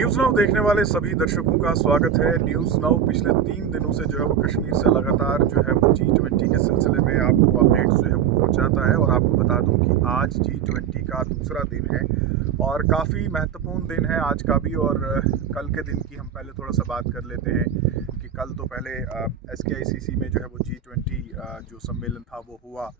News now देखने वाले सभी दर्शकों का स्वागत है। न्यूज़ नाउ पिछले 3 दिनों से जो है वो कश्मीर से लगातार जो है वो G20 के सिलसिले में आपको अपडेट्स जो है वो पहुंचाता है। और आपको बता दूं कि आज G20 का दूसरा दिन है और काफ़ी महत्वपूर्ण दिन है आज का भी। और कल के दिन की हम पहले थोड़ा सा बात कर लेते हैं कि कल तो पहले SKICC में जो है वो G20 जो सम्मेलन था वो हुआ।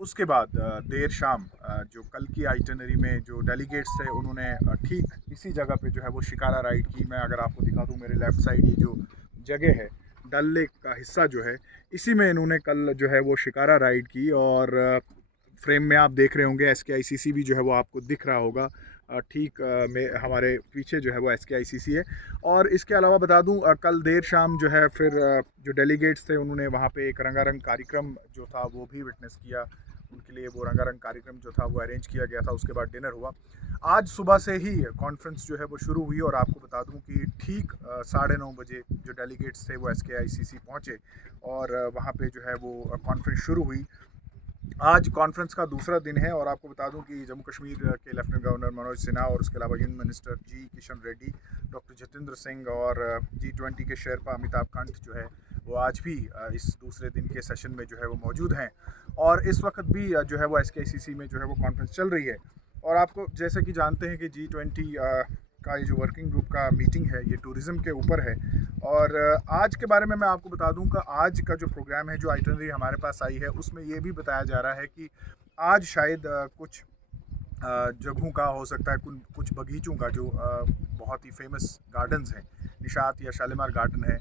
उसके बाद देर शाम जो कल की आइटनरी में जो डेलीगेट्स थे उन्होंने ठीक इसी जगह पे जो है वो शिकारा राइड की। मैं अगर आपको दिखा दूं, मेरे लेफ़्ट साइड ये जो जगह है, डल लेक का हिस्सा जो है, इसी में इन्होंने कल जो है वो शिकारा राइड की। और फ्रेम में आप देख रहे होंगे SKICC भी जो है वो आपको दिख रहा होगा। ठीक में हमारे पीछे जो है वो SKICC है। और इसके अलावा बता दूं, कल देर शाम जो है फिर जो डेलीगेट्स थे उन्होंने वहाँ पे एक रंगारंग कार्यक्रम जो था वो भी विटनेस किया। उनके लिए वो रंगारंग कार्यक्रम जो था वो अरेंज किया गया था। उसके बाद डिनर हुआ। आज सुबह से ही कॉन्फ्रेंस जो है वो शुरू हुई। और आपको बता दूं कि ठीक 9:30 बजे जो डेलीगेट्स थे वो SKICC पहुँचे और वहाँ पे जो है वो कॉन्फ्रेंस शुरू हुई। आज कॉन्फ्रेंस का दूसरा दिन है और आपको बता दूं कि जम्मू कश्मीर के लेफ्टिनेंट गवर्नर मनोज सिन्हा और उसके अलावा यूनियन मिनिस्टर जी किशन रेड्डी, डॉक्टर जितेंद्र सिंह और G20 के शेरपा अमिताभ कांत जो है वो आज भी इस दूसरे दिन के सेशन में जो है वो मौजूद हैं। और इस वक्त भी जो है वो SKICC में जो है वो कॉन्फ्रेंस चल रही है। और आपको जैसे कि जानते हैं कि G20 का ये जो वर्किंग ग्रुप का मीटिंग है ये टूरिज़्म के ऊपर है। और आज के बारे में मैं आपको बता दूं कि आज का जो प्रोग्राम है, जो आइटनरी हमारे पास आई है, उसमें ये भी बताया जा रहा है कि आज शायद कुछ जगहों का हो सकता है, कुछ बगीचों का जो बहुत ही फेमस गार्डन्स हैं, निशात या शालीमार गार्डन है,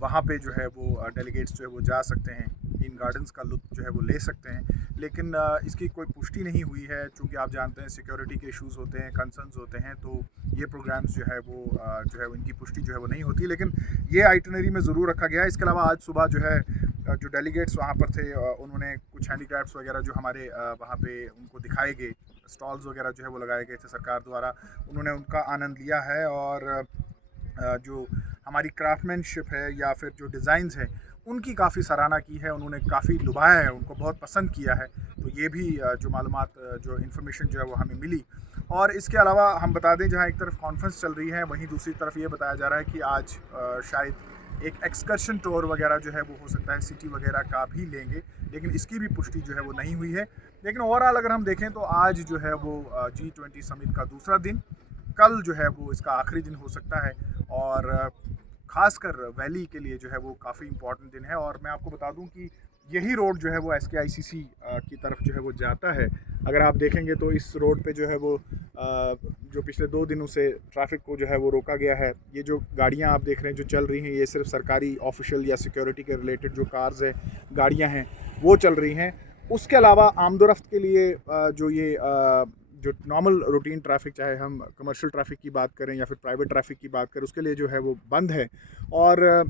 वहाँ पे जो है वो डेलीगेट्स जो है वो जा सकते हैं, इन गार्डन्स का लुत्फ़ जो है वो ले सकते हैं। लेकिन इसकी कोई पुष्टि नहीं हुई है, चूँकि आप जानते हैं सिक्योरिटी के इश्यूज़ होते हैं, कंसर्न्स होते हैं, तो ये प्रोग्राम्स जो है वो इनकी पुष्टि जो है वो नहीं होती। लेकिन ये आइटनरी में ज़रूर रखा गया है। इसके अलावा आज सुबह जो है जो डेलीगेट्स वहाँ पर थे उन्होंने कुछ हैंडीक्राफ्ट्स वगैरह जो हमारे वहाँ पे उनको दिखाए गए, स्टॉल्स वगैरह जो है वो लगाए गए थे सरकार द्वारा, उन्होंने उनका आनंद लिया है। और जो हमारी क्राफ्टमैनशिप है या फिर जो डिज़ाइंस हैं उनकी काफ़ी सराहना की है, उन्होंने काफ़ी लुभाया है, उनको बहुत पसंद किया है। तो ये भी जो मालूमात जो इन्फॉर्मेशन जो है वो हमें मिली। और इसके अलावा हम बता दें, जहाँ एक तरफ कॉन्फ्रेंस चल रही है वहीं दूसरी तरफ ये बताया जा रहा है कि आज शायद एक एक्सकर्शन टूर वगैरह जो है वो हो सकता है सिटी वगैरह का भी लेंगे, लेकिन इसकी भी पुष्टि जो है वो नहीं हुई है। लेकिन ओवरऑल अगर हम देखें तो आज जो है वो G20 समिट का दूसरा दिन, कल जो है वो इसका आखिरी दिन हो सकता है। और ख़ासकर वैली के लिए जो है वो काफ़ी इम्पोर्टेंट दिन है। और मैं आपको बता दूं कि यही रोड जो है वो SKICC की तरफ जो है वो जाता है। अगर आप देखेंगे तो इस रोड पे जो है वो जो पिछले 2 दिनों से ट्रैफिक को जो है वो रोका गया है। ये जो गाड़ियां आप देख रहे हैं जो चल रही हैं, ये सिर्फ सरकारी ऑफिशियल या सिक्योरिटी के रिलेटेड जो कार्स हैं, गाड़ियां हैं, वो चल रही हैं। उसके अलावा आमदोरफ्त के लिए जो ये जो नॉर्मल रूटीन ट्रैफ़िक, चाहे हम कमर्शियल ट्रैफ़िक की बात करें या फिर प्राइवेट ट्रैफ़िक की बात करें, उसके लिए जो है वो बंद है। और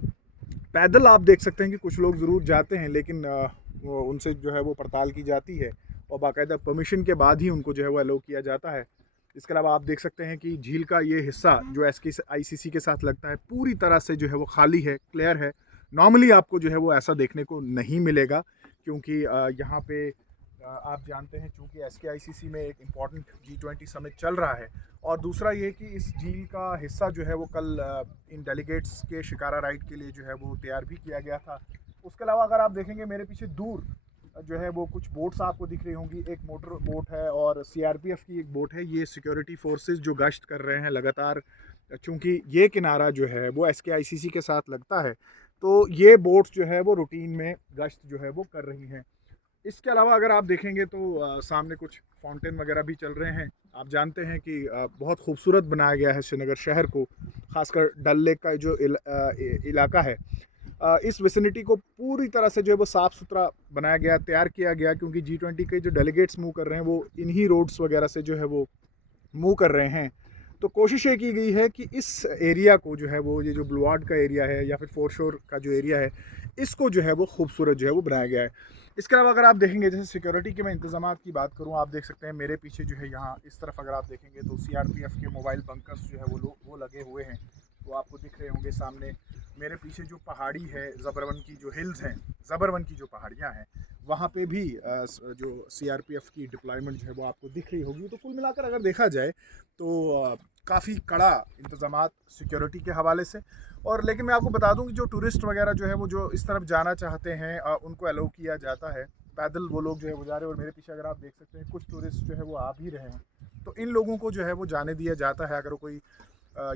पैदल आप देख सकते हैं कि कुछ लोग ज़रूर जाते हैं, लेकिन उनसे जो है वो पड़ताल की जाती है और बाकायदा परमिशन के बाद ही उनको जो है वो अलाउ किया जाता है। इसके अलावा आप देख सकते हैं कि झील का ये हिस्सा जो SKICC के साथ लगता है पूरी तरह से जो है वो खाली है, क्लियर है। नॉर्मली आपको जो है वो ऐसा देखने को नहीं मिलेगा, क्योंकि यहाँ पे आप जानते हैं चूँकि SKICC में एक इम्पॉर्टेंट G20 समिट चल रहा है। और दूसरा ये कि इस झील का हिस्सा जो है वो कल इन डेलीगेट्स के शिकारा राइड के लिए जो है वो तैयार भी किया गया था। उसके अलावा अगर आप देखेंगे मेरे पीछे दूर जो है वो कुछ बोट्स आपको दिख रही होंगी, एक मोटर बोट है और CRPF की एक बोट है। ये सिक्योरिटी फोर्सेस जो गश्त कर रहे हैं लगातार, चूँकि ये किनारा जो है वो SKICC के साथ लगता है, तो ये बोट्स जो है वो रूटीन में गश्त जो है वो कर रही हैं। इसके अलावा अगर आप देखेंगे तो सामने कुछ फाउंटेन वगैरह भी चल रहे हैं। आप जानते हैं कि बहुत खूबसूरत बनाया गया है श्रीनगर शहर को, ख़ासकर डल लेक का जो इलाका है, इस विसिनिटी को पूरी तरह से जो है वो साफ़ सुथरा बनाया गया, तैयार किया गया, क्योंकि G20 के जो डेलीगेट्स मूव कर रहे हैं वो इन्हीं रोड्स वगैरह से जो है वो मूव कर रहे हैं। तो कोशिश ये की गई है कि इस एरिया को जो है वो, ये जो ब्लूआर्ड का एरिया है या फिर फोरशोर का जो एरिया है, इसको जो है वो खूबसूरत जो है वो बनाया गया है। इसके अलावा अगर आप देखेंगे, जैसे सिक्योरिटी के मैं इंतजामात की बात करूँ, आप देख सकते हैं मेरे पीछे जो है यहाँ इस तरफ अगर आप देखेंगे तो CRPF के मोबाइल बंकर्स जो है वो लगे हुए हैं, वो आपको दिख रहे होंगे सामने। मेरे पीछे जो पहाड़ी है, ज़बरवन की जो हिल्स हैं, ज़बरवन की जो पहाड़ियाँ हैं, वहाँ पे भी जो CRPF की डिप्लॉयमेंट जो है वो आपको दिख रही होगी। तो कुल मिलाकर अगर देखा जाए तो काफ़ी कड़ा इंतज़ामात सिक्योरिटी के हवाले से। और लेकिन मैं आपको बता दूं कि जो टूरिस्ट वगैरह जो है वो जो इस तरफ जाना चाहते हैं उनको अलाउ किया जाता है। पैदल वो लोग जो है वो जा रहे हैं, और मेरे पीछे अगर आप देख सकते हैं कुछ टूरिस्ट जो है वो आ भी रहे हैं। तो इन लोगों को जो है वो जाने दिया जाता है। अगर कोई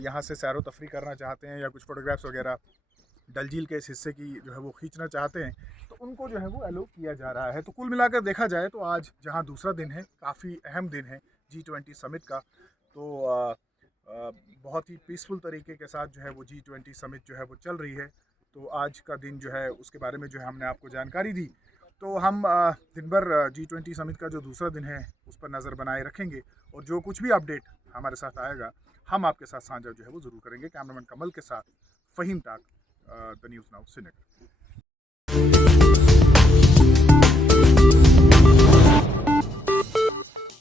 यहाँ से सैरो तफरी करना चाहते हैं या कुछ फ़ोटोग्राफ्स वगैरह डल झील के इस हिस्से की जो है वो खींचना चाहते हैं, तो उनको जो है वो अलाउ किया जा रहा है। तो कुल मिलाकर देखा जाए तो आज जहाँ दूसरा दिन है, काफ़ी अहम दिन है G20 समिट का। तो बहुत ही पीसफुल तरीके के साथ जो है वो G20 समिट जो है वो चल रही है। तो आज का दिन जो है उसके बारे में जो है हमने आपको जानकारी दी। तो हम दिन भर G20 समिट का जो दूसरा दिन है उस पर नज़र बनाए रखेंगे, और जो कुछ भी अपडेट हमारे साथ आएगा हम आपके साथ साझा जो है वो ज़रूर करेंगे। कैमरामैन कमल के साथ फ़हीम टाक, द न्यूज़ नाउ श्रीनगर।